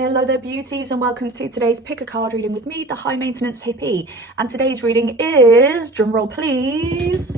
Hello there beauties, and welcome to today's pick a card reading with me, the high maintenance hippie. And today's reading is, drumroll please,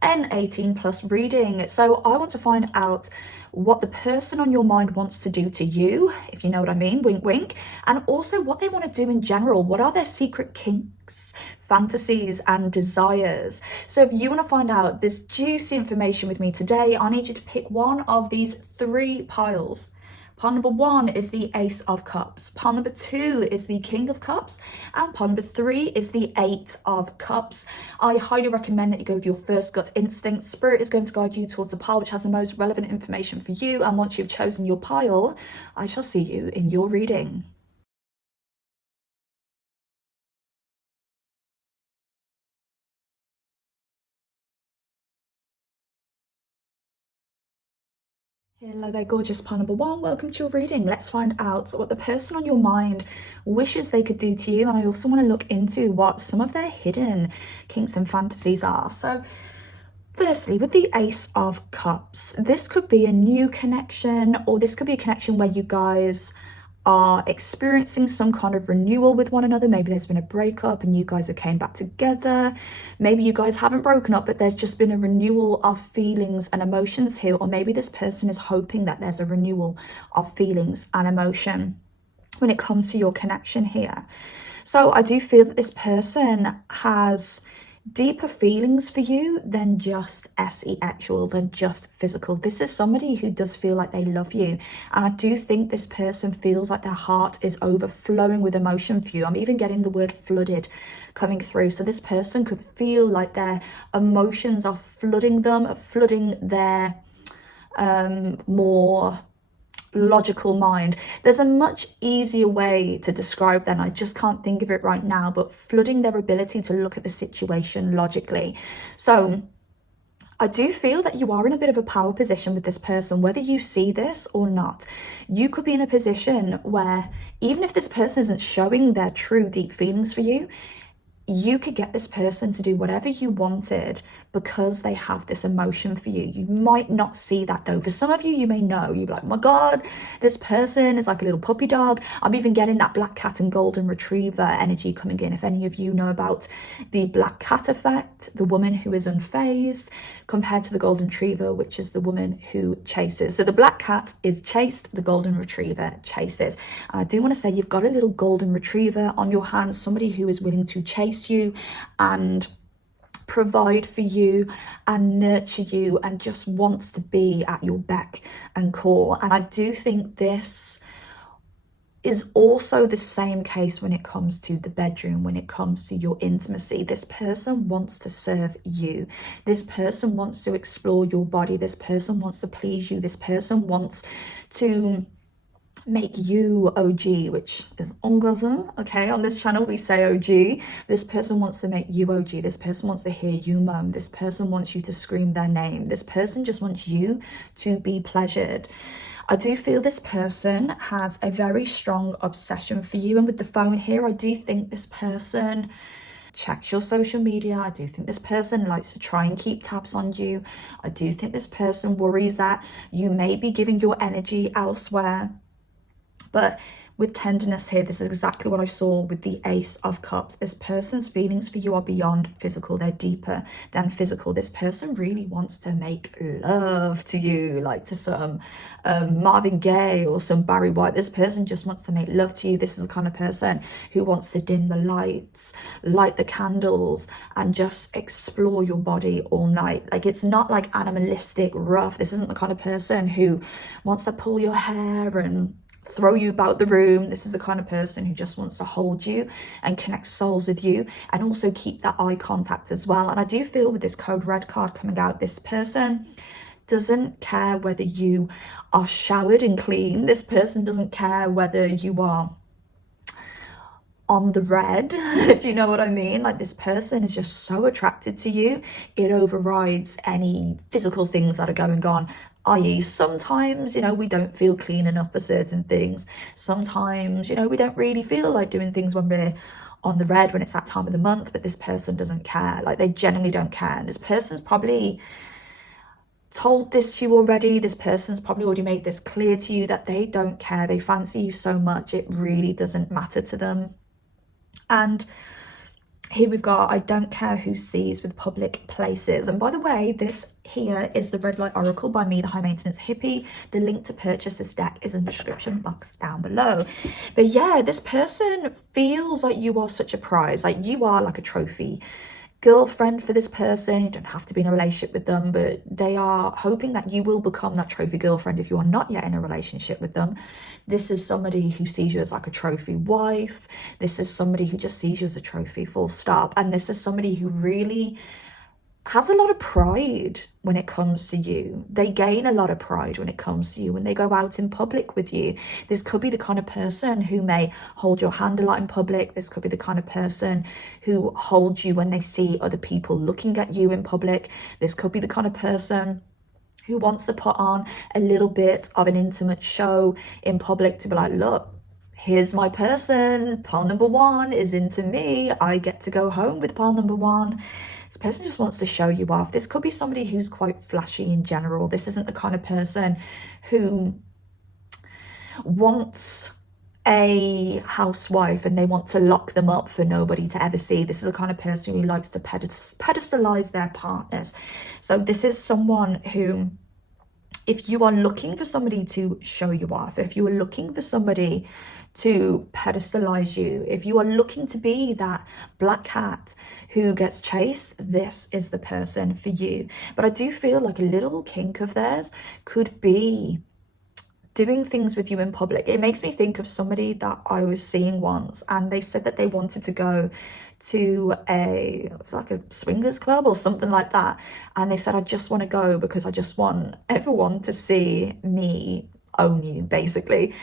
an 18 plus reading. So I want to find out what the person on your mind wants to do to you, if you know what I mean, wink wink, and also what they want to do in general. What are their secret kinks, fantasies and desires? So if you want to find out this juicy information with me today, I need you to pick one of these three piles. Pile number one is the Ace of Cups. Pile number two is the King of Cups. And pile number three is the Eight of Cups. I highly recommend that you go with your first gut instinct. Spirit is going to guide you towards the pile which has the most relevant information for you. And once you've chosen your pile, I shall see you in your reading. Hello there, gorgeous pile number one. Welcome to your reading. Let's find out what the person on your mind wishes they could do to you. And I also want to look into what some of their hidden kinks and fantasies are. So firstly, with the Ace of Cups, this could be a new connection, or this could be a connection where you guys are experiencing some kind of renewal with one another. Maybe there's been a breakup and you guys have came back together. Maybe you guys haven't broken up, but there's just been a renewal of feelings and emotions here. Or maybe this person is hoping that there's a renewal of feelings and emotion when it comes to your connection here. So I do feel that this person has deeper feelings for you than just sexual, than just physical. This is somebody who does feel like they love you, and I do think this person feels like their heart is overflowing with emotion for you. I'm even getting the word flooded coming through. So this person could feel like their emotions are flooding them, flooding their more logical mind. There's a much easier way to describe them. I just can't think of it right now, but flooding their ability to look at the situation logically. So I do feel that you are in a bit of a power position with this person, whether you see this or not. You could be in a position where even if this person isn't showing their true deep feelings for you, you could get this person to do whatever you wanted because they have this emotion for you. You might not see that though. For some of you, you may know. You're like, oh my God, this person is like a little puppy dog. I'm even getting that black cat and golden retriever energy coming in. If any of you know about the black cat effect, the woman who is unfazed compared to the golden retriever, which is the woman who chases. So the black cat is chased, the golden retriever chases. And I do want to say you've got a little golden retriever on your hands, somebody who is willing to chase you and provide for you and nurture you and just wants to be at your beck and call. And I do think this is also the same case when it comes to the bedroom, when it comes to your intimacy. This person wants to serve you. This person wants to explore your body. This person wants to please you. This person wants to make you OG, which is orgasm. Okay, on this channel we say OG. This person wants to make you OG. This person wants to hear you moan. This person wants you to scream their name. This person just wants you to be pleasured. I do feel this person has a very strong obsession for you, and with the phone here, I do think this person checks your social media. I do think this person likes to try and keep tabs on you. I do think this person worries that you may be giving your energy elsewhere. But with tenderness here, this is exactly what I saw with the Ace of Cups. This person's feelings for you are beyond physical. They're deeper than physical. This person really wants to make love to you, like to some Marvin Gaye or some Barry White. This person just wants to make love to you. This is the kind of person who wants to dim the lights, light the candles, and just explore your body all night. Like, it's not like animalistic, rough. This isn't the kind of person who wants to pull your hair and throw you about the room. This is the kind of person who just wants to hold you and connect souls with you, and also keep that eye contact as well. And I do feel with this code red card coming out, this person doesn't care whether you are showered and clean. This person doesn't care whether you are on the red, if you know what I mean. Like, this person is just so attracted to you, it overrides any physical things that are going on. I.e., sometimes, you know, we don't feel clean enough for certain things. Sometimes, you know, we don't really feel like doing things when we're on the red, when it's that time of the month, but this person doesn't care. Like, they genuinely don't care. And this person's probably told this to you already. This person's probably already made this clear to you that they don't care. They fancy you so much, it really doesn't matter to them. And here we've got, I don't care who sees with public places. And by the way, this here is the Red Light Oracle by me, the High Maintenance Hippie. The link to purchase this deck is in the description box down below. But yeah, this person feels like you are such a prize. Like you are like a trophy girlfriend for this person. You don't have to be in a relationship with them, but they are hoping that you will become that trophy girlfriend if you are not yet in a relationship with them. This is somebody who sees you as like a trophy wife. This is somebody who just sees you as a trophy, full stop. And this is somebody who really has a lot of pride when it comes to you. They gain a lot of pride when it comes to you, when they go out in public with you. This could be the kind of person who may hold your hand a lot in public. This could be the kind of person who holds you when they see other people looking at you in public. This could be the kind of person who wants to put on a little bit of an intimate show in public to be like, look, here's my person, pile number one is into me, I get to go home with pile number one. This person just wants to show you off. This could be somebody who's quite flashy in general. This isn't the kind of person who wants a housewife and they want to lock them up for nobody to ever see. This is the kind of person who likes to pedestalize their partners. So this is someone who, if you are looking for somebody to show you off, if you are looking for somebody to pedestalize you, if you are looking to be that black cat who gets chased, this is the person for you. But I do feel like a little kink of theirs could be doing things with you in public. It makes me think of somebody that I was seeing once, and they said that they wanted to go to it's like a swingers club or something like that, and they said, I just want to go because I just want everyone to see me own you, basically.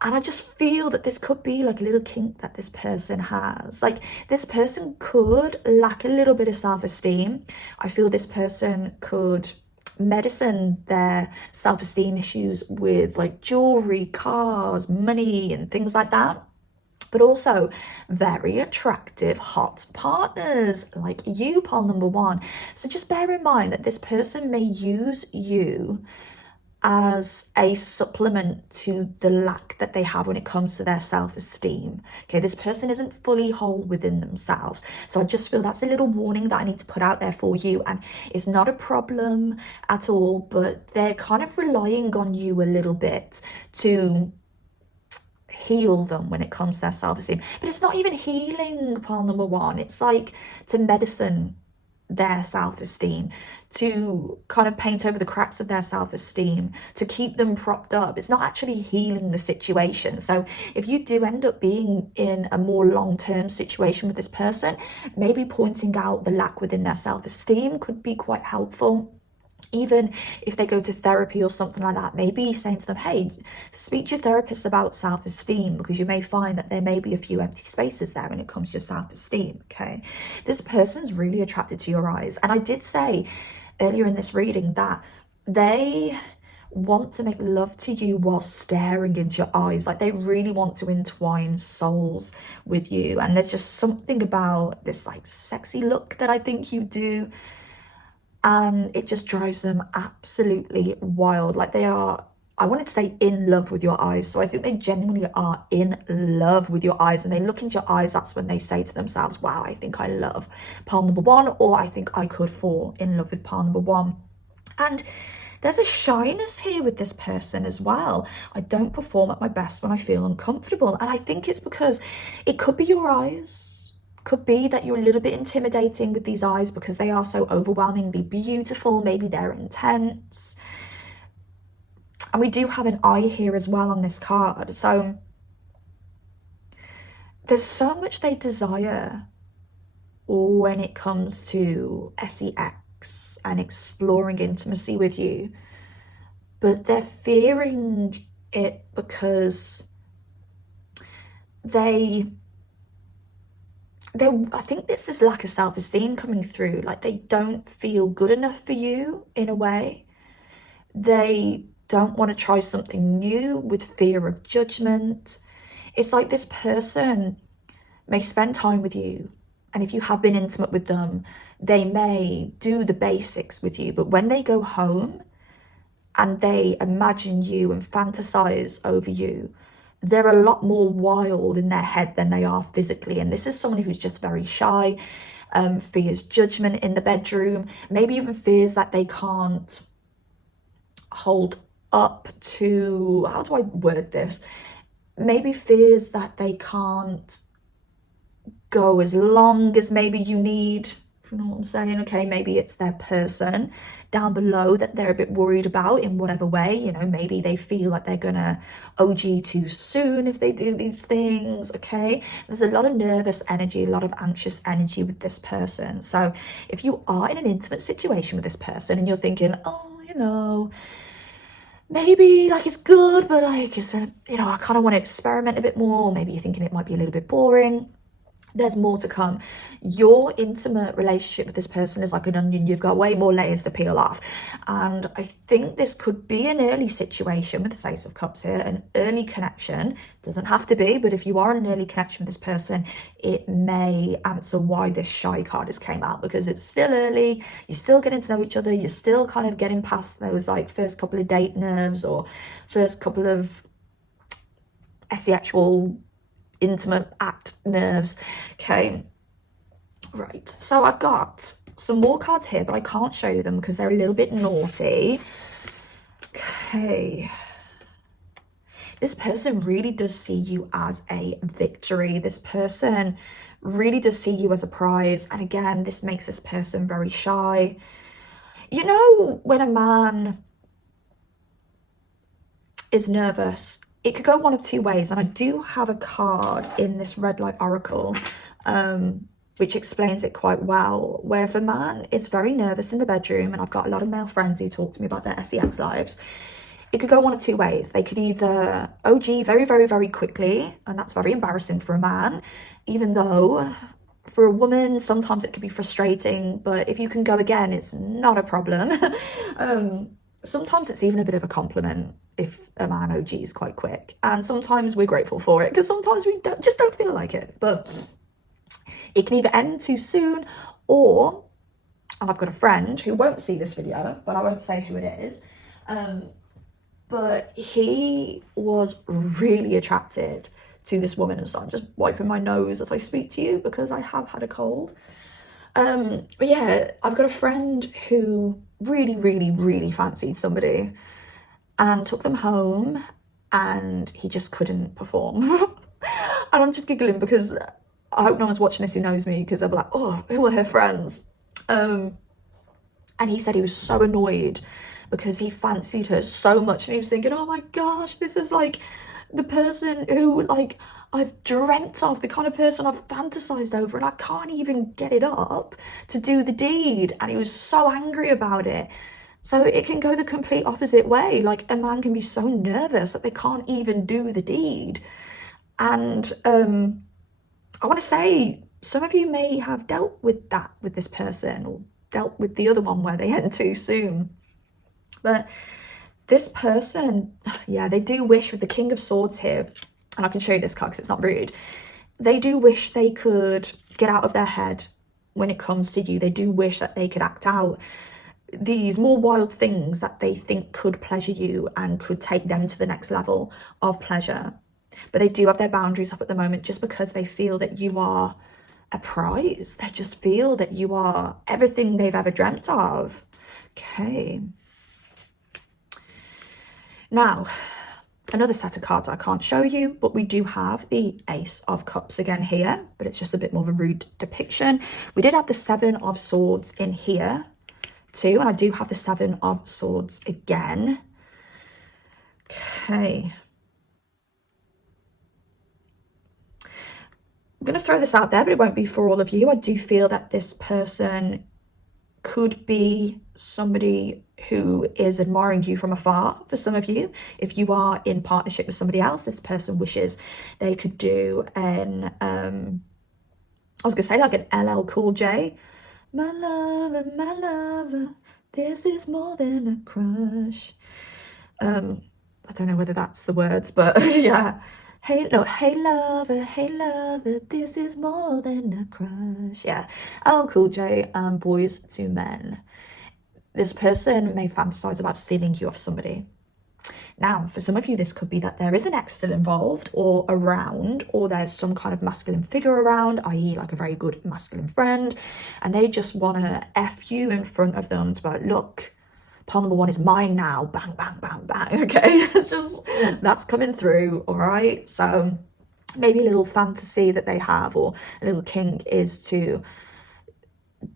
And I just feel that this could be like a little kink that this person has. Like this person could lack a little bit of self-esteem. I feel this person could medicine their self-esteem issues with like jewelry, cars, money and things like that. But also very attractive, hot partners like you, pile number one. So just bear in mind that this person may use you as a supplement to the lack that they have when it comes to their self-esteem. Okay, this person isn't fully whole within themselves. So I just feel that's a little warning that I need to put out there for you. And it's not a problem at all, but they're kind of relying on you a little bit to heal them when it comes to their self-esteem. But it's not even healing, pile number one. It's like to medicine their self-esteem, to kind of paint over the cracks of their self-esteem, to keep them propped up. It's not actually healing the situation. So if you do end up being in a more long-term situation with this person, maybe pointing out the lack within their self-esteem could be quite helpful. Even if they go to therapy or something like that, maybe saying to them, hey, speak to your therapist about self-esteem, because you may find that there may be a few empty spaces there when it comes to your self-esteem, okay? This person's really attracted to your eyes. And I did say earlier in this reading that they want to make love to you while staring into your eyes. Like they really want to entwine souls with you. And there's just something about this like sexy look that I think you do, and it just drives them absolutely wild. Like they are, I wanted to say in love with your eyes. So I think they genuinely are in love with your eyes, and they look into your eyes. That's when they say to themselves, wow, I think I love pile number one, or I think I could fall in love with pile number one. And there's a shyness here with this person as well. I don't perform at my best when I feel uncomfortable. And I think it's because it could be your eyes. Could be that you're a little bit intimidating with these eyes because they are so overwhelmingly beautiful. Maybe they're intense. And we do have an eye here as well on this card. So there's so much they desire when it comes to sex and exploring intimacy with you. But they're fearing it because I think this is lack of self-esteem coming through. Like they don't feel good enough for you in a way. They don't want to try something new with fear of judgment. It's like this person may spend time with you And if you have been intimate with them, they may do the basics with you, but when they go home and they imagine you and fantasize over you, they're a lot more wild in their head than they are physically. And this is someone who's just very shy, fears judgment in the bedroom, maybe even fears that they can't hold up to, how do I word this? Maybe fears that they can't go as long as maybe you need, if you know what I'm saying. Okay, maybe it's their person down below that they're a bit worried about in whatever way, you know, maybe they feel like they're gonna OG too soon if they do these things. Okay, there's a lot of nervous energy, a lot of anxious energy with this person. So if you are in an intimate situation with this person and you're thinking, oh, you know, maybe like it's good, but like it's a, you know, I kind of want to experiment a bit more, or maybe you're thinking it might be a little bit boring, there's more to come. Your intimate relationship with this person is like an onion. You've got way more layers to peel off. And I think this could be an early situation with the Ace of Cups here, an early connection. Doesn't have to be, but if you are in an early connection with this person, it may answer why this shy card has came out, because it's still early. You're still getting to know each other. You're still kind of getting past those like first couple of date nerves or first couple of sexual intimate act nerves. Okay, right, so I've got some more cards here, but I can't show you them because they're a little bit naughty. Okay, this person really does see you as a victory. This person really does see you as a prize, and again, this makes this person very shy. You know, when a man is nervous, it could go one of two ways, and I do have a card in this red light oracle which explains it quite well, where if a man is very nervous in the bedroom, and I've got a lot of male friends who talk to me about their sex lives, it could go one of two ways. They could either OG very, very, very quickly, and that's very embarrassing for a man, even though for a woman sometimes it could be frustrating, but if you can go again, it's not a problem. Sometimes it's even a bit of a compliment if a man OGs quite quick, and sometimes we're grateful for it because sometimes we just don't feel like it. But it can either end too soon, or, and I've got a friend who won't see this video, but I won't say who it is, but he was really attracted to this woman, and so I'm just wiping my nose as I speak to you because I have had a cold. But yeah, I've got a friend who really, really, really fancied somebody and took them home, and he just couldn't perform. And I'm just giggling because I hope no one's watching this who knows me, because they'll be like, oh, who are her friends? And he said he was so annoyed because he fancied her so much, and he was thinking, oh my gosh, this is like the person who like I've dreamt of, the kind of person I've fantasized over, and I can't even get it up to do the deed. And he was so angry about it. So it can go the complete opposite way. Like a man can be so nervous that they can't even do the deed. And I want to say some of you may have dealt with that with this person, or dealt with the other one where they end too soon. But this person, yeah, they do wish, with the King of Swords here, and I can show you this card because it's not rude, they do wish they could get out of their head when it comes to you. They do wish that they could act out these more wild things that they think could pleasure you and could take them to the next level of pleasure. But they do have their boundaries up at the moment just because they feel that you are a prize. They just feel that you are everything they've ever dreamt of. Okay. Now, another set of cards I can't show you, but we do have the Ace of Cups again here, but it's just a bit more of a rude depiction. We did have the Seven of Swords in here too, and I do have the Seven of Swords again. Okay. I'm going to throw this out there, but it won't be for all of you. I do feel that this person could be somebody who is admiring you from afar for some of you. If you are in partnership with somebody else, this person wishes they could do an, I was going to say like an LL Cool J. My lover, this is more than a crush. I don't know whether that's the words, but yeah. Hey, no, hey lover, this is more than a crush. Yeah, Cool J, Boys to Men. This person may fantasize about stealing you off somebody. Now, for some of you, this could be that there is an ex still involved or around, or there's some kind of masculine figure around, i.e., like a very good masculine friend, and they just want to F you in front of them to be like, look, pile number one is mine now, bang, bang, bang, bang. Okay, it's just that's coming through, all right? So maybe a little fantasy that they have, or a little kink, is to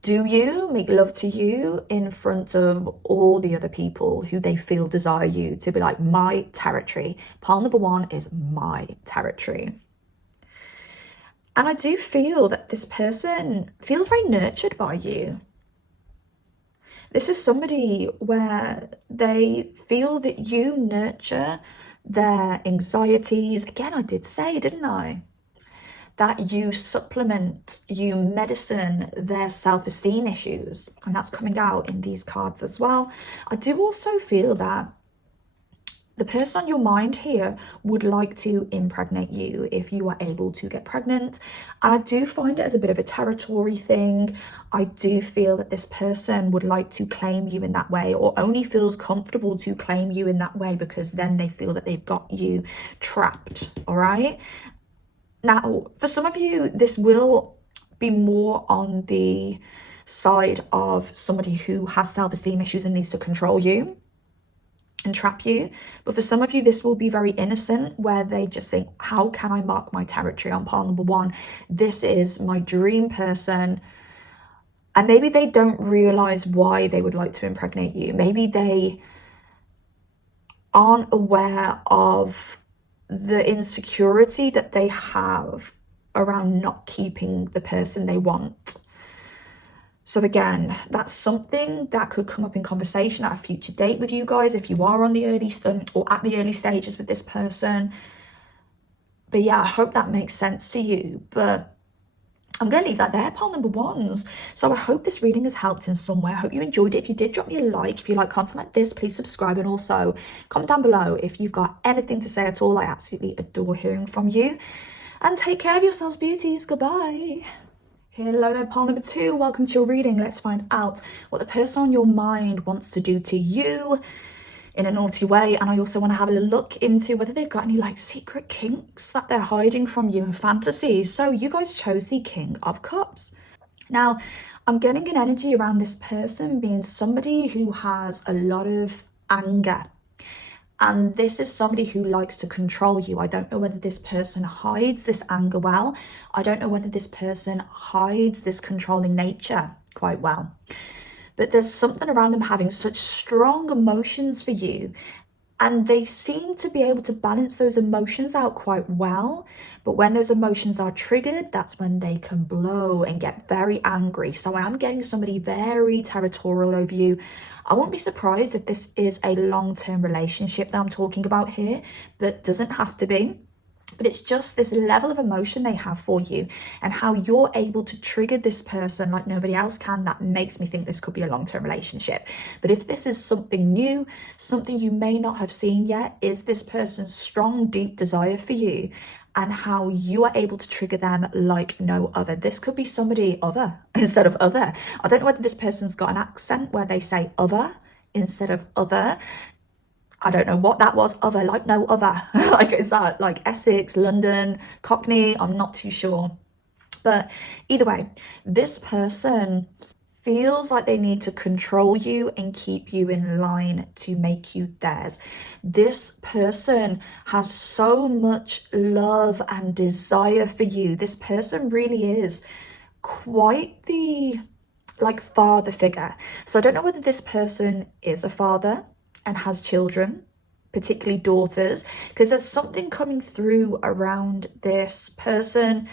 do you make love to you in front of all the other people who they feel desire you, to be like, my territory. Pile number one is my territory. And I do feel that this person feels very nurtured by you. This is somebody where they feel that you nurture their anxieties. Again, I did say, didn't I? That you supplement, you medicine their self-esteem issues. And that's coming out in these cards as well. I do also feel that the person on your mind here would like to impregnate you if you are able to get pregnant. And I do find it as a bit of a territory thing. I do feel that this person would like to claim you in that way, or only feels comfortable to claim you in that way because then they feel that they've got you trapped, all right? Now, for some of you, this will be more on the side of somebody who has self-esteem issues and needs to control you and trap you. But for some of you, this will be very innocent, where they just think, how can I mark my territory on pile number one? This is my dream person. And maybe they don't realize why they would like to impregnate you. Maybe they aren't aware of the insecurity that they have around not keeping the person they want. So again, that's something that could come up in conversation at a future date with you guys if you are on the early or at the early stages with this person. But yeah, I hope that makes sense to you. But I'm going to leave that there, pile number ones. So I hope this reading has helped in some way. I hope you enjoyed it. If you did, drop me a like. If you like content like this, please subscribe. And also comment down below if you've got anything to say at all. I absolutely adore hearing from you. And take care of yourselves, beauties. Goodbye. Hello there, pile number two. Welcome to your reading. Let's find out what the person on your mind wants to do to you in a naughty way. And I also want to have a little look into whether they've got any like secret kinks that they're hiding from you in fantasies. So you guys chose the King of Cups. Now, I'm getting an energy around this person being somebody who has a lot of anger. And this is somebody who likes to control you. I don't know whether this person hides this anger well. I don't know whether this person hides this controlling nature quite well. But there's something around them having such strong emotions for you, and they seem to be able to balance those emotions out quite well. But when those emotions are triggered, that's when they can blow and get very angry. So I am getting somebody very territorial over you. I won't be surprised if this is a long-term relationship that I'm talking about here, but doesn't have to be. But it's just this level of emotion they have for you and how you're able to trigger this person like nobody else can. That makes me think this could be a long-term relationship. But if this is something new, something you may not have seen yet, is this person's strong, deep desire for you and how you are able to trigger them like no other. This could be somebody other instead of other. I don't know whether this person's got an accent where they say other instead of other. I don't know what that was. Other, like no other. Like, is that like Essex, London, Cockney? I'm not too sure. But either way, this person feels like they need to control you and keep you in line to make you theirs. This person has so much love and desire for you. This person really is quite the like father figure. So I don't know whether this person is a father and has children, particularly daughters, because there's something coming through around this person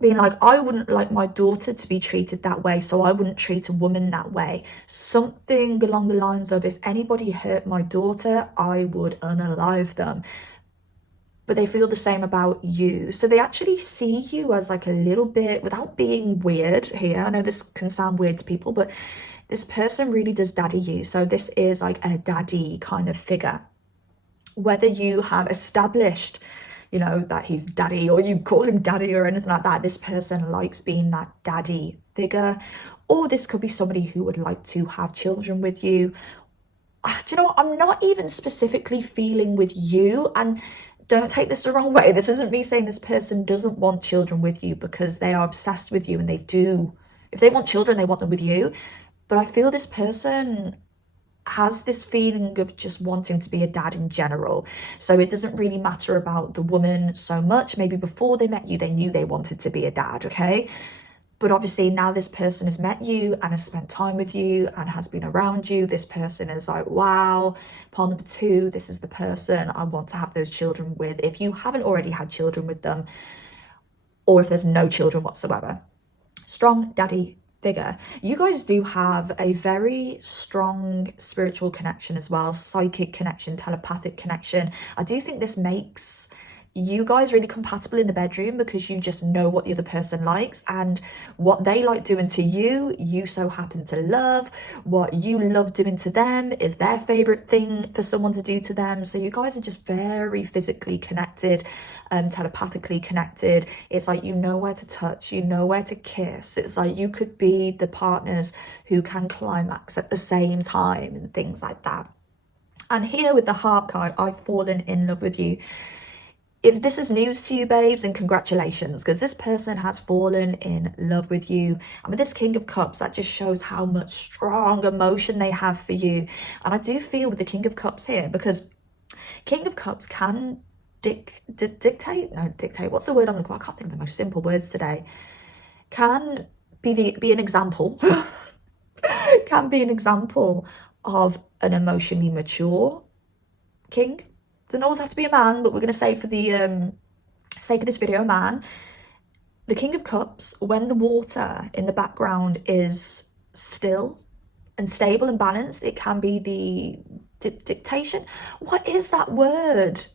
being like, I wouldn't like my daughter to be treated that way, so I wouldn't treat a woman that way. Something along the lines of, if anybody hurt my daughter, I would unalive them. But they feel the same about you. So they actually see you as like a little bit, without being weird here, I know this can sound weird to people, but this person really does daddy you. So this is like a daddy kind of figure. Whether you have established you know, that he's daddy, or you call him daddy or anything like that. This person likes being that daddy figure. Or this could be somebody who would like to have children with you. Do you know what? I'm not even specifically feeling with you, and don't take this the wrong way. This isn't me saying this person doesn't want children with you, because they are obsessed with you and they do. If they want children, they want them with you. But I feel this person has this feeling of just wanting to be a dad in general. So it doesn't really matter about the woman so much. Maybe before they met you, they knew they wanted to be a dad, okay? But obviously now this person has met you and has spent time with you and has been around you. This person is like, wow, part number two, this is the person I want to have those children with. If you haven't already had children with them, or if there's no children whatsoever. Strong daddy figure. You guys do have a very strong spiritual connection as well, psychic connection, telepathic connection. I do think this makes you guys really compatible in the bedroom, because you just know what the other person likes, and what they like doing to you, you so happen to love. What you love doing to them is their favorite thing for someone to do to them. So you guys are just very physically connected, telepathically connected. It's like you know where to touch, you know where to kiss. It's like you could be the partners who can climax at the same time and things like that. And here with the heart card, I've fallen in love with you. If this is news to you, babes, then congratulations, because this person has fallen in love with you. And with this King of Cups, that just shows how much strong emotion they have for you. And I do feel with the King of Cups here, because King of Cups can dictate, what's the word I'm looking for? I can't think of the most simple words today. Can be an example, can be an example of an emotionally mature king. Doesn't always have to be a man, but we're going to say for the sake of this video, a man. The King of Cups, when the water in the background is still and stable and balanced, it can be the dictation. What is that word?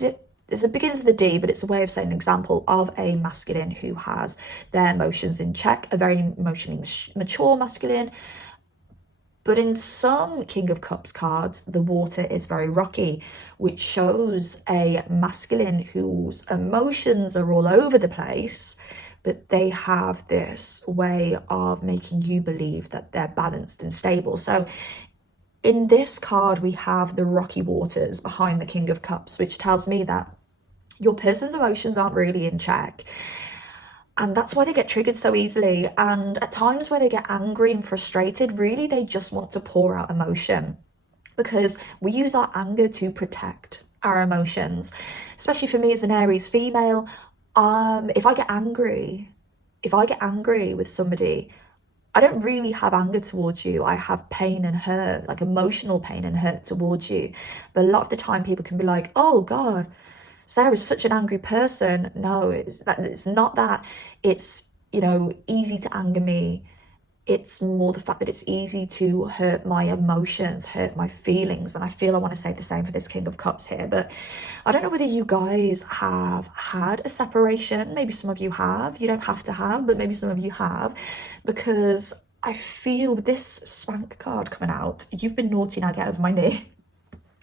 It begins with a D, but it's a way of saying an example of a masculine who has their emotions in check, a very emotionally mature masculine. But in some King of Cups cards, the water is very rocky, which shows a masculine whose emotions are all over the place, but they have this way of making you believe that they're balanced and stable. So in this card, we have the rocky waters behind the King of Cups, which tells me that your person's emotions aren't really in check. And that's why they get triggered so easily. And at times where they get angry and frustrated, really they just want to pour out emotion, because we use our anger to protect our emotions. Especially for me as an Aries female, if I get angry with somebody, I don't really have anger towards you. I have pain and hurt, like emotional pain and hurt towards you. But a lot of the time people can be like, oh God, Sarah's such an angry person. No, it's not that. It's, you know, easy to anger me. It's more the fact that it's easy to hurt my emotions, hurt my feelings. And I feel I want to say the same for this King of Cups here. But I don't know whether you guys have had a separation. Maybe some of you have. You don't have to have, but maybe some of you have. Because I feel with this spank card coming out, you've been naughty, now get over my knee.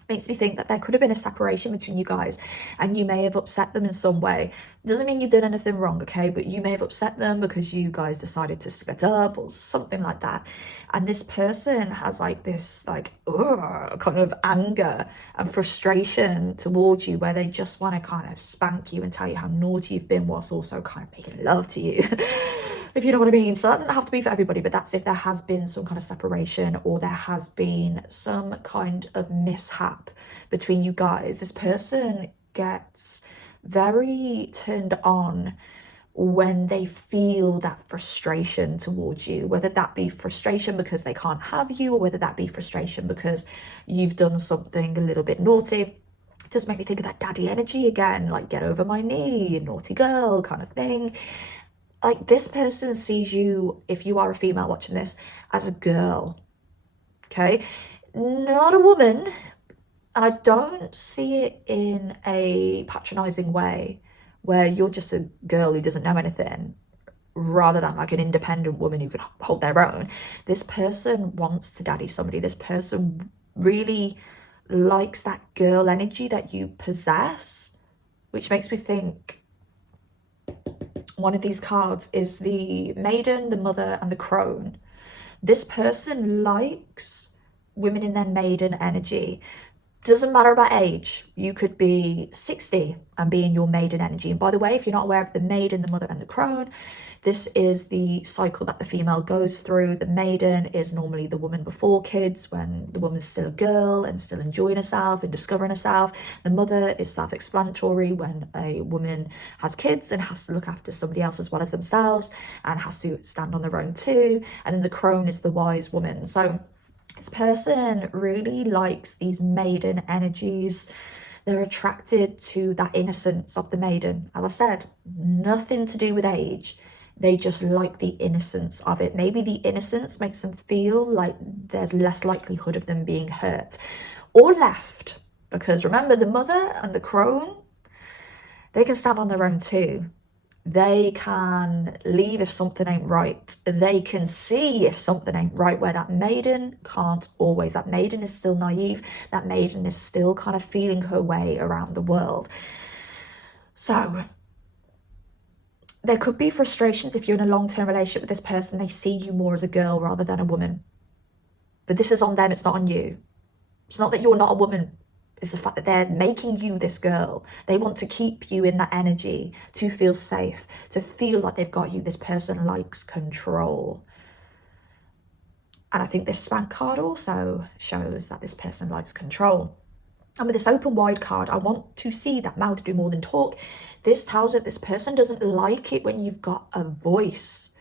Makes me think that there could have been a separation between you guys, and you may have upset them in some way. Doesn't mean you've done anything wrong, okay? But you may have upset them because you guys decided to split up or something like that. And this person has like this like kind of anger and frustration towards you, where they just want to kind of spank you and tell you how naughty you've been, whilst also kind of making love to you. If you know what I mean. So that doesn't have to be for everybody, but that's if there has been some kind of separation, or there has been some kind of mishap between you guys. This person gets very turned on when they feel that frustration towards you, whether that be frustration because they can't have you, or whether that be frustration because you've done something a little bit naughty. It does make me think of that daddy energy again, like get over my knee, you naughty girl kind of thing. Like this person sees you, if you are a female watching this, as a girl, okay? Not a woman. And I don't see it in a patronizing way where you're just a girl who doesn't know anything, rather than like an independent woman who can hold their own. This person wants to daddy somebody. This person really likes that girl energy that you possess, which makes me think one of these cards is the Maiden, the Mother, and the Crone. This person likes women in their maiden energy. Doesn't matter about age. You could be 60 and be in your maiden energy. And by the way, if you're not aware of the Maiden, the Mother, and the Crone, this is the cycle that the female goes through. The maiden is normally the woman before kids, when the woman's still a girl and still enjoying herself and discovering herself. The mother is self-explanatory, when a woman has kids and has to look after somebody else as well as themselves and has to stand on their own too. And then the crone is the wise woman. So this person really likes these maiden energies. They're attracted to that innocence of the maiden. As I said, nothing to do with age. They just like the innocence of it. Maybe the innocence makes them feel like there's less likelihood of them being hurt or left. Because remember, the mother and the crone, they can stand on their own too. They can leave if something ain't right. They can see if something ain't right, where that maiden can't always. That maiden is still naive. That maiden is still kind of feeling her way around the world. So there could be frustrations if you're in a long-term relationship with this person. They see you more as a girl rather than a woman. But this is on them, it's not on you. It's not that you're not a woman. It's the fact that they're making you this girl. They want to keep you in that energy, to feel safe, to feel like they've got you. This person likes control. And I think this spank card also shows that this person likes control. And with this open wide card, I want to see that mouth do more than talk. This tells that this person doesn't like it when you've got a voice.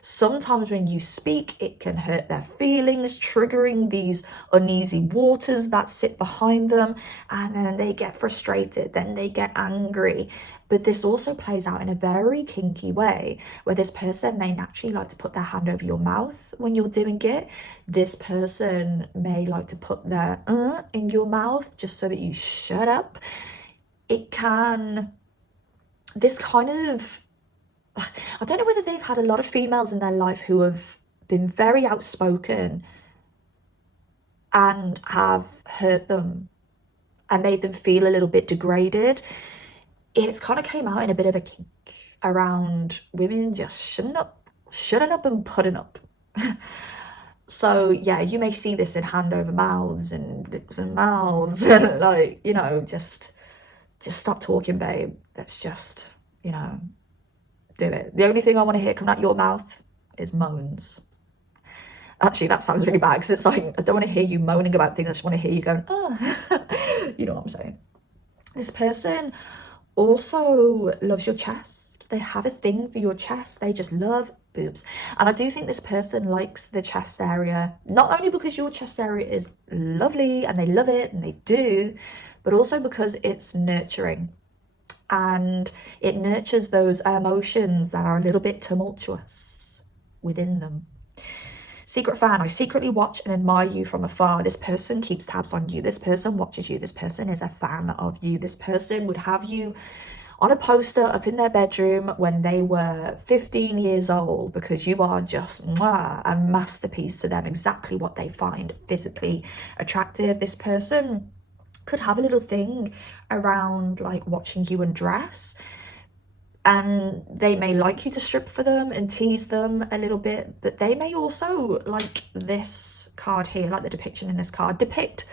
Sometimes when you speak, it can hurt their feelings, triggering these uneasy waters that sit behind them. And then they get frustrated, then they get angry. But this also plays out in a very kinky way, where this person may naturally like to put their hand over your mouth when you're doing it. This person may like to put their in your mouth just so that you shut up. It can, this kind of, I don't know whether they've had a lot of females in their life who have been very outspoken and have hurt them and made them feel a little bit degraded. It's kind of came out in a bit of a kink around women just shutting up and putting up. So yeah, you may see this in hand over mouths and lips and mouths and like, you know, just stop talking, babe. Let's just, you know, do it. The only thing I want to hear coming out your mouth is moans. Actually, that sounds really bad, because it's like, I don't want to hear you moaning about things. I just want to hear you going, oh, you know what I'm saying. This person also loves your chest. They have a thing for your chest. They just love boobs. And I do think this person likes the chest area, not only because your chest area is lovely and they love it and they do, but also because it's nurturing. And it nurtures those emotions that are a little bit tumultuous within them. Secret fan, I secretly watch and admire you from afar. This person keeps tabs on you. This person watches you. This person is a fan of you. This person would have you on a poster up in their bedroom when they were 15 years old, because you are just a masterpiece to them, exactly what they find physically attractive. This person could have a little thing around like watching you undress, and they may like you to strip for them and tease them a little bit, but they may also like this card here, like the depiction in this card. Depict,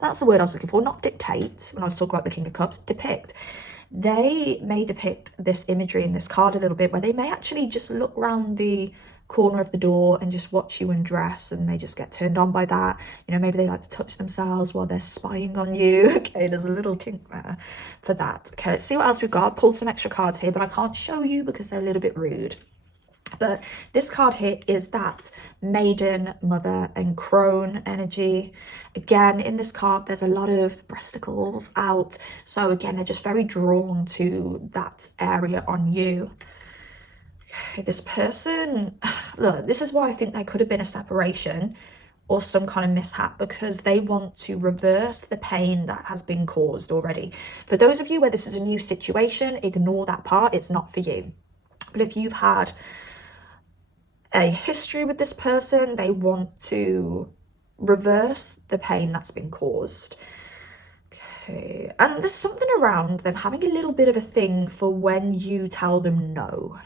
that's the word I was looking for, not dictate when I was talking about the King of Cups. Depict. They may depict this imagery in this card a little bit, where they may actually just look around the corner of the door and just watch you undress, and they just get turned on by that. You know, maybe they like to touch themselves while they're spying on you. Okay, there's a little kink there for that. Okay, let's see what else we've got. I've pulled some extra cards here, but I can't show you because they're a little bit rude. But this card here is that Maiden, Mother, and Crone energy. Again, in this card, there's a lot of breasticles out. So again, they're just very drawn to that area on you. This person, look, this is why I think there could have been a separation or some kind of mishap, because they want to reverse the pain that has been caused already. For those of you where this is a new situation, ignore that part. It's not for you. But if you've had a history with this person, they want to reverse the pain that's been caused. Okay, and there's something around them having a little bit of a thing for when you tell them no,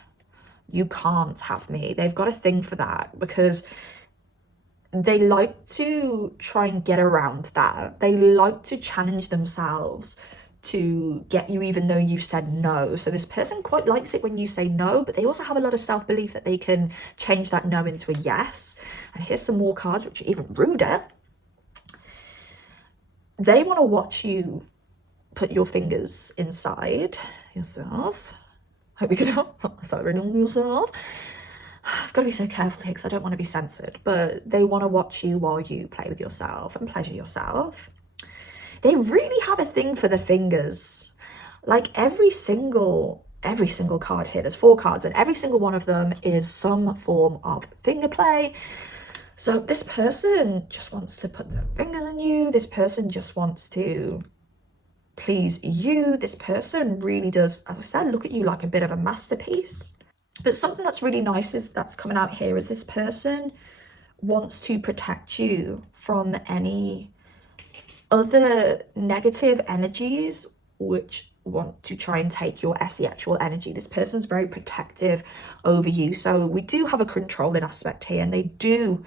you can't have me. They've got a thing for that because they like to try and get around that. They like to challenge themselves to get you even though you've said no. So this person quite likes it when you say no, but they also have a lot of self-belief that they can change that no into a yes. And here's some more cards which are even ruder. They want to watch you put your fingers inside yourself. Hope you can celebrate on yourself. I've got to be so careful here because I don't want to be censored, but they want to watch you while you play with yourself and pleasure yourself. They really have a thing for the fingers. Like every single card here, there's 4 cards and every single one of them is some form of finger play. So this person just wants to put their fingers in you. This person just wants to please you. This person really does, as I said, look at you like a bit of a masterpiece. But something that's really nice that's coming out here is this person wants to protect you from any other negative energies which want to try and take your actual energy. This person's very protective over you. So we do have a controlling aspect here, and they do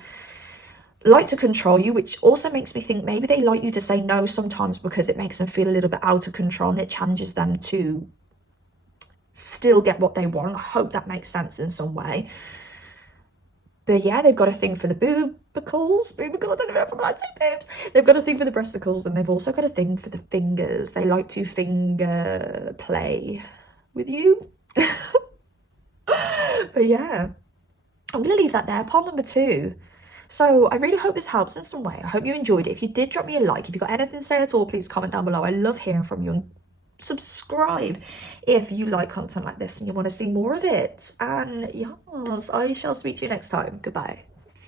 like to control you, which also makes me think maybe they like you to say no sometimes because it makes them feel a little bit out of control and it challenges them to still get what they want. I hope that makes sense in some way. But yeah, they've got a thing for the boobicles, I don't know if I'm allowed to say boobs. They've got a thing for the breasticles, and they've also got a thing for the fingers. They like to finger play with you. But yeah, I'm going to leave that there. Pile number 2. So I really hope this helps in some way. I hope you enjoyed it. If you did, drop me a like. If you've got anything to say at all, please comment down below. I love hearing from you. And subscribe if you like content like this and you want to see more of it. And yes, I shall speak to you next time. Goodbye.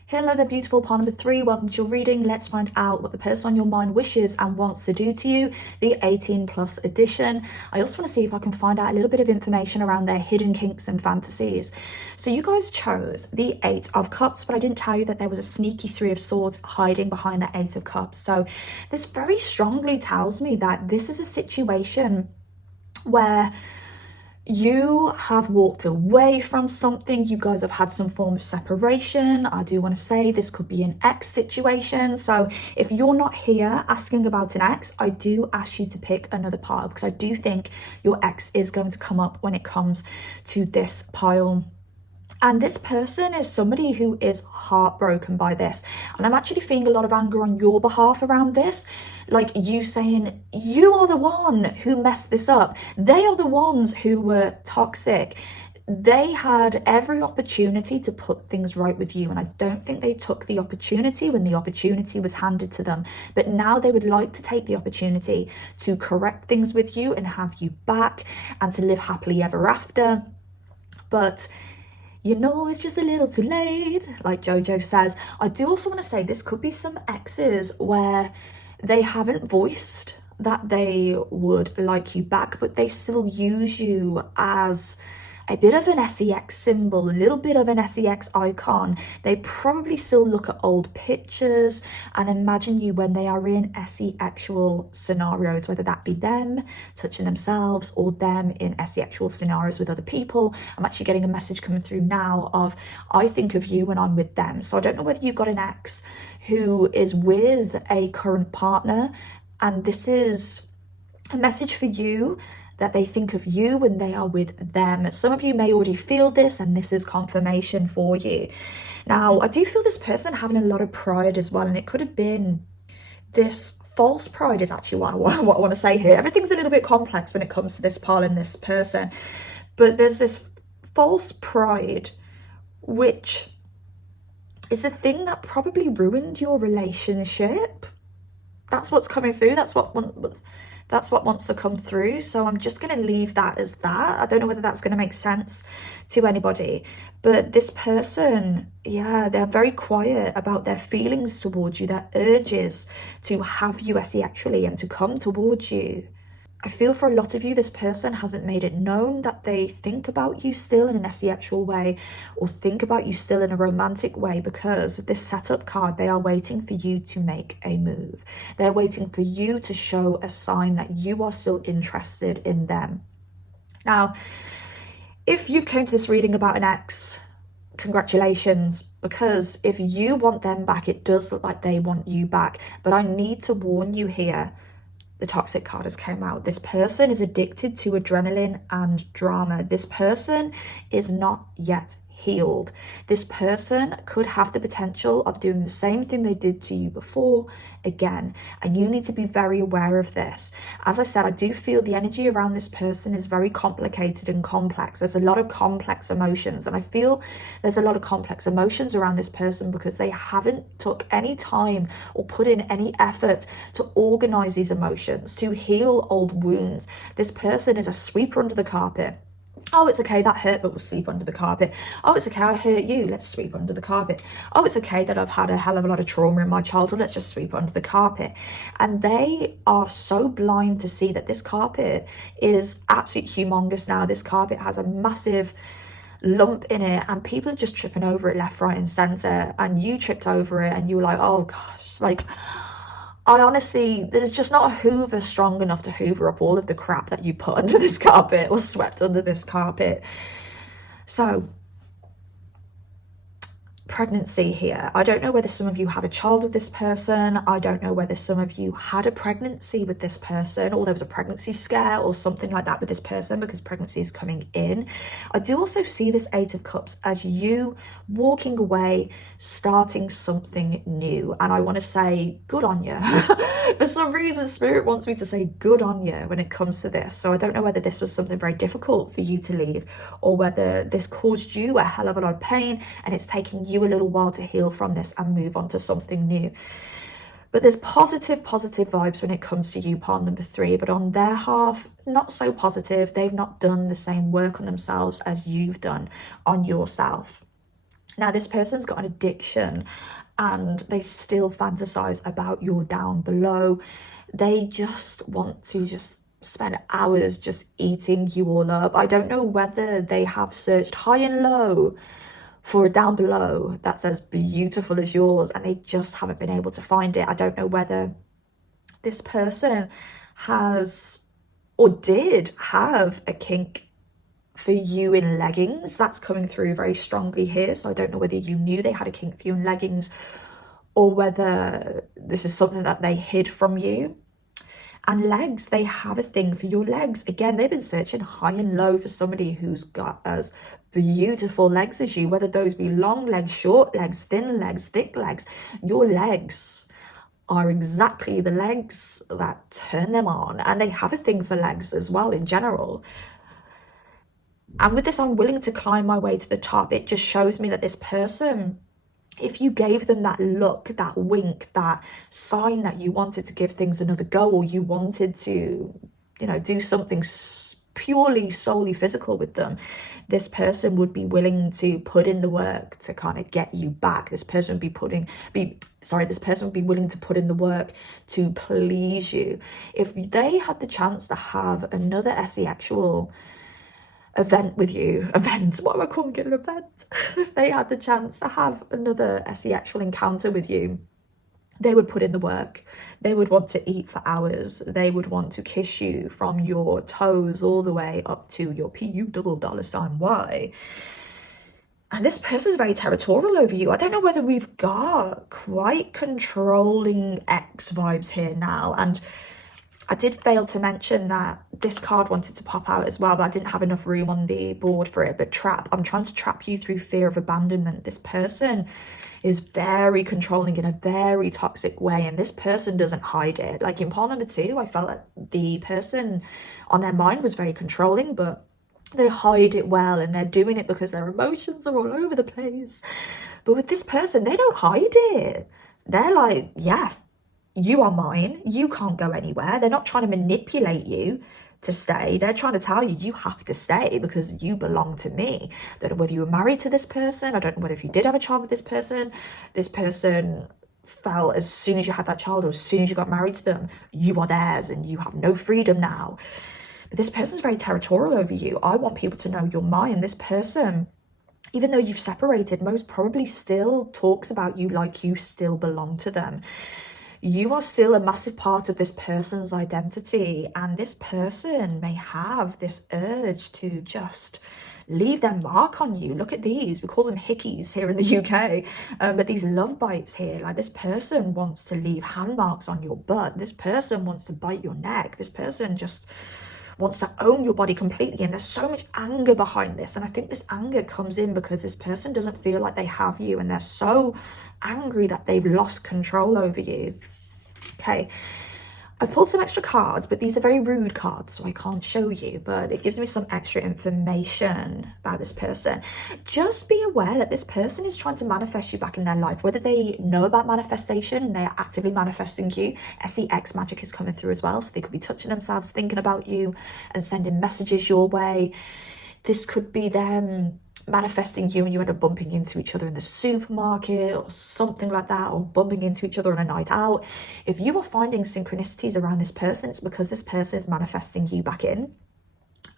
Hello there, beautiful. Part number 3. Welcome to your reading. Let's find out what the person on your mind wishes and wants to do to you, the 18+ edition. I also want to see if I can find out a little bit of information around their hidden kinks and fantasies. So you guys chose the 8 of Cups, but I didn't tell you that there was a sneaky 3 of Swords hiding behind the 8 of Cups. So this very strongly tells me that this is a situation where you have walked away from something. You guys have had some form of separation. I do want to say this could be an ex situation. So if you're not here asking about an ex, I do ask you to pick another pile because I do think your ex is going to come up when it comes to this pile. And this person is somebody who is heartbroken by this. And I'm actually feeling a lot of anger on your behalf around this. Like you saying, you are the one who messed this up. They are the ones who were toxic. They had every opportunity to put things right with you. And I don't think they took the opportunity when the opportunity was handed to them. But now they would like to take the opportunity to correct things with you and have you back and to live happily ever after. But you know, it's just a little too late, like Jojo says. I do also want to say this could be some exes where they haven't voiced that they would like you back, but they still use you as a bit of an sex symbol, a little bit of an sex icon. They probably still look at old pictures and imagine you when they are in sexual scenarios, whether that be them touching themselves or them in sexual scenarios with other people. I'm actually getting a message coming through now of, I think of you when I'm with them. So I don't know whether you've got an ex who is with a current partner, and this is a message for you that they think of you when they are with them. Some of you may already feel this, and this is confirmation for you. Now, I do feel this person having a lot of pride as well, and it could have been this false pride is actually what I want to say here. Everything's a little bit complex when it comes to this pile and this person, but there's this false pride, which is the thing that probably ruined your relationship. That's what's coming through. That's what wants to come through. So I'm just going to leave that as that. I don't know whether that's going to make sense to anybody. But this person, yeah, they're very quiet about their feelings towards you, their urges to have you sexually and to come towards you. I feel for a lot of you, this person hasn't made it known that they think about you still in an asexual way or think about you still in a romantic way, because with this setup card, they are waiting for you to make a move. They're waiting for you to show a sign that you are still interested in them. Now, if you've came to this reading about an ex, congratulations, because if you want them back, it does look like they want you back. But I need to warn you here, the toxic card has come out. This person is addicted to adrenaline and drama. This person is not yet healed. This person could have the potential of doing the same thing they did to you before again, and you need to be very aware of this. As I said, I do feel the energy around this person is very complicated and complex. There's a lot of complex emotions, and I feel there's a lot of complex emotions around this person because they haven't took any time or put in any effort to organize these emotions, to heal old wounds. This person is a sweeper under the carpet. Oh, it's okay, that hurt, but we'll sweep under the carpet. Oh, it's okay, I hurt you, let's sweep under the carpet. Oh, it's okay that I've had a hell of a lot of trauma in my childhood, let's just sweep under the carpet. And they are so blind to see that this carpet is absolutely humongous now. This carpet has a massive lump in it, and people are just tripping over it left, right, and center. And you tripped over it, and you were like, oh gosh, like, I honestly, there's just not a hoover strong enough to hoover up all of the crap that you put under this carpet or swept under this carpet. So, pregnancy here. I don't know whether some of you have a child with this person. I don't know whether some of you had a pregnancy with this person, or there was a pregnancy scare or something like that with this person, because pregnancy is coming in. I do also see this Eight of Cups as you walking away, starting something new. And I want to say good on you. For some reason, Spirit wants me to say good on you when it comes to this. So I don't know whether this was something very difficult for you to leave, or whether this caused you a hell of a lot of pain and it's taking you a little while to heal from this and move on to something new. But there's positive vibes when it comes to you, partner number 3, but on their half, not so positive. They've not done the same work on themselves as you've done on yourself. Now, this person's got an addiction and they still fantasize about your down below. They just want to just spend hours just eating you all up. I don't know whether they have searched high and low for a down below that's as beautiful as yours, and they just haven't been able to find it. I don't know whether this person has or did have a kink for you in leggings. That's coming through very strongly here. So I don't know whether you knew they had a kink for you in leggings, or whether this is something that they hid from you. And legs, they have a thing for your legs. Again, they've been searching high and low for somebody who's got as beautiful legs as you, whether those be long legs, short legs, thin legs, thick legs. Your legs are exactly the legs that turn them on. And they have a thing for legs as well in general. And with this, I'm willing to climb my way to the top. It just shows me that this person, if you gave them that look, that wink, that sign that you wanted to give things another go, or you wanted to, you know, do something purely, solely physical with them, this person would be willing to put in the work to kind of get you back. This person would this person would be willing to put in the work to please you. If they had the chance to have another asexual event with you, what am I calling it, an event? If they had the chance to have another asexual encounter with you, they would put in the work. They would want to eat for hours. They would want to kiss you from your toes all the way up to your PU$Y. And this person's very territorial over you. I don't know whether we've got quite controlling ex vibes here now. And I did fail to mention that this card wanted to pop out as well, but I didn't have enough room on the board for it. But trap, I'm trying to trap you through fear of abandonment. This person is very controlling in a very toxic way, and this person doesn't hide it. Like in pile number 2, I felt like the person on their mind was very controlling, but they hide it well, and they're doing it because their emotions are all over the place. But with this person, they don't hide it. They're like, yeah, you are mine. You can't go anywhere. They're not trying to manipulate you to stay. They're trying to tell you, you have to stay because you belong to me. I don't know whether you were married to this person. I don't know whether if you did have a child with this person. This person felt as soon as you had that child or as soon as you got married to them, you are theirs and you have no freedom now. But this person's very territorial over you. I want people to know you're mine. This person, even though you've separated, most probably still talks about you like you still belong to them. You are still a massive part of this person's identity, and this person may have this urge to just leave their mark on you. Look at these, we call them hickeys here in the UK, but these love bites here, like this person wants to leave hand marks on your butt, this person wants to bite your neck, this person just wants to own your body completely, and there's so much anger behind this. And I think this anger comes in because this person doesn't feel like they have you, and they're so angry that they've lost control over you. Okay, I've pulled some extra cards, but these are very rude cards, so I can't show you, but it gives me some extra information about this person. Just be aware that this person is trying to manifest you back in their life, whether they know about manifestation and they are actively manifesting you. SEX magic is coming through as well, so they could be touching themselves, thinking about you and sending messages your way. This could be them manifesting you and you end up bumping into each other in the supermarket or something like that, or bumping into each other on a night out. If you are finding synchronicities around this person, it's because this person is manifesting you back in.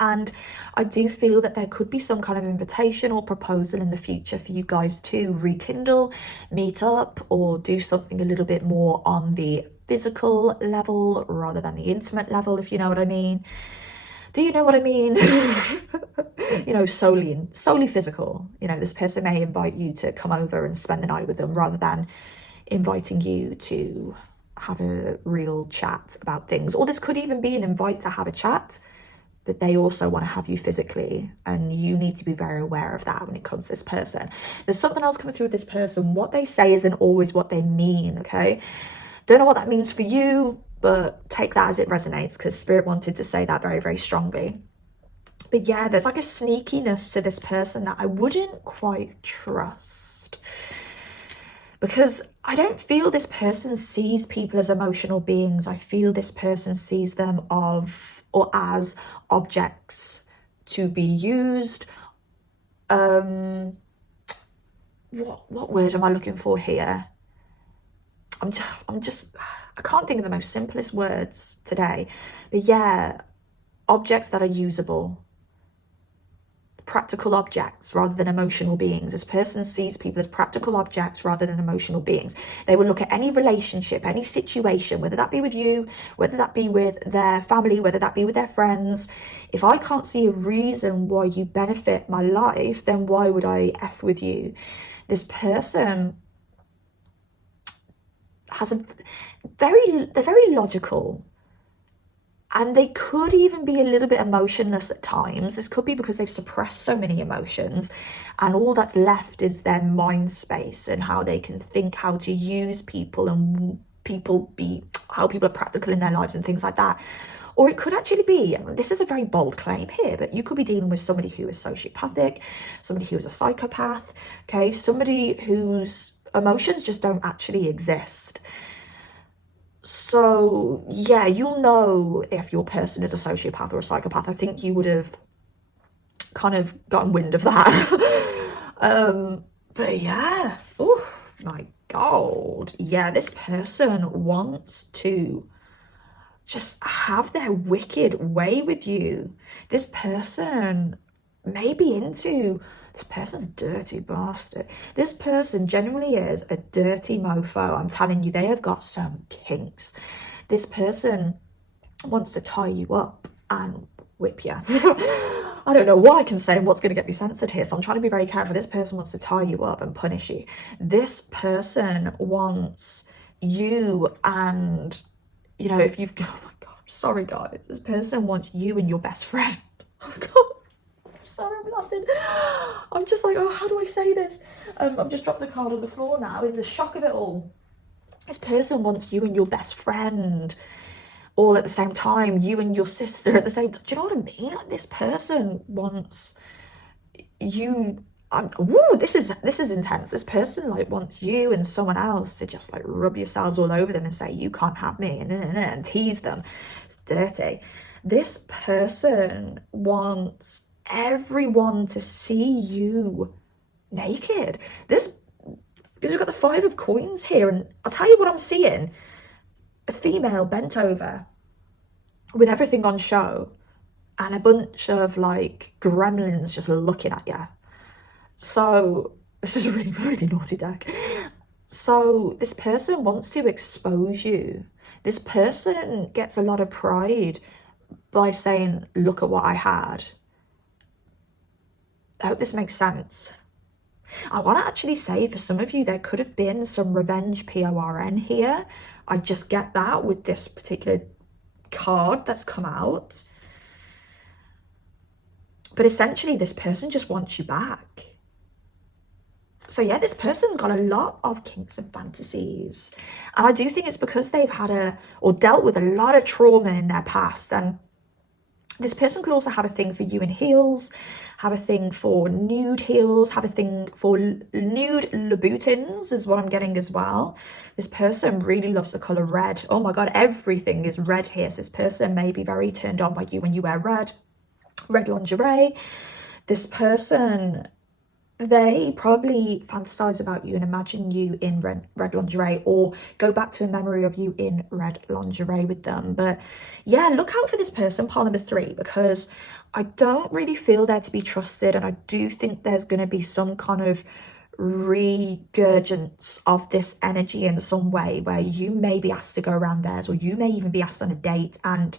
And I do feel that there could be some kind of invitation or proposal in the future for you guys to rekindle, meet up, or do something a little bit more on the physical level rather than the intimate level, if you know what I mean. Do you know what I mean? You know, solely physical. You know, this person may invite you to come over and spend the night with them rather than inviting you to have a real chat about things. Or this could even be an invite to have a chat, but they also want to have you physically, and you need to be very aware of that when it comes to this person. There's something else coming through with this person. What they say isn't always what they mean, okay? Don't know what that means for you, but take that as it resonates, because Spirit wanted to say that very, very strongly. But yeah, there's like a sneakiness to this person that I wouldn't quite trust, because I don't feel this person sees people as emotional beings. I feel this person sees them as objects to be used. What word am I looking for here? I can't think of the most simplest words today, but yeah, objects that are usable, practical objects rather than emotional beings. This person sees people as practical objects rather than emotional beings. They will look at any relationship, any situation, whether that be with you, whether that be with their family, whether that be with their friends. If I can't see a reason why you benefit my life, then why would I F with you? This person they're very logical, and they could even be a little bit emotionless at times. This could be because they've suppressed so many emotions, and all that's left is their mind space and how they can think how to use people and how people are practical in their lives and things like that. Or it could actually be, this is a very bold claim here, but you could be dealing with somebody who is sociopathic, somebody who is a psychopath, okay, somebody whose emotions just don't actually exist. So yeah, you'll know if your person is a sociopath or a psychopath. I think you would have kind of gotten wind of that. But yeah, oh my God. Yeah, this person wants to just have their wicked way with you. This person may be into, this person's a dirty bastard. This person genuinely is a dirty mofo. I'm telling you, they have got some kinks. This person wants to tie you up and whip you. I don't know what I can say and what's going to get me censored here, so I'm trying to be very careful. This person wants to tie you up and punish you. This person wants you, and you know, if you've, oh my God, I'm sorry guys, this person wants you and your best friend. Oh God, I'm sorry, I'm laughing. I'm just like, oh, how do I say this? I've just dropped a card on the floor now in the shock of it all. This person wants you and your best friend all at the same time, you and your sister at the same time. Do you know what I mean? Like, this person wants you. This is intense. This person like wants you and someone else to just like rub yourselves all over them and say you can't have me and tease them. It's dirty. This person wants everyone to see you naked. This Because we've got the 5 of coins here, and I'll tell you what I'm seeing. A female bent over with everything on show and a bunch of like gremlins just looking at you. So this is a really, really naughty deck. So this person wants to expose you. This person gets a lot of pride by saying, look at what I had. I hope this makes sense. I want to actually say, for some of you, there could have been some revenge PORN here. I just get that with this particular card that's come out. But essentially, this person just wants you back. So yeah, this person's got a lot of kinks and fantasies. And I do think it's because they've had or dealt with a lot of trauma in their past. And this person could also have a thing for you in heels, have a thing for nude heels, have a thing for nude Louboutins is what I'm getting as well. This person really loves the colour red. Oh my God, everything is red here. So this person may be very turned on by you when you wear red lingerie. This person, they probably fantasize about you and imagine you in red lingerie, or go back to a memory of you in red lingerie with them. But yeah, look out for this person, pile number 3, because I don't really feel they're to be trusted. And I do think there's going to be some kind of regurgence of this energy in some way, where you may be asked to go around theirs, or you may even be asked on a date, and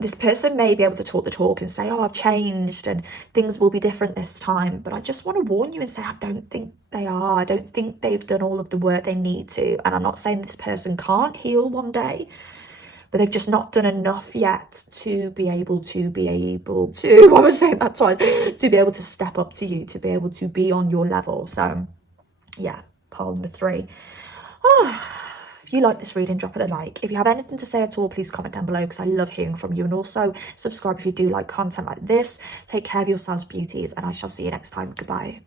this person may be able to talk the talk and say, oh, I've changed and things will be different this time. But I just want to warn you and say, I don't think they are. I don't think they've done all of the work they need to. And I'm not saying this person can't heal one day, but they've just not done enough yet to be able to, I was saying that twice, to be able to step up to you, to be able to be on your level. So yeah, pile number 3. Oh. If you like this reading, drop it a like. If you have anything to say at all, please comment down below, because I love hearing from you. And also subscribe if you do like content like this. Take care of yourselves, beauties, and I shall see you next time. Goodbye.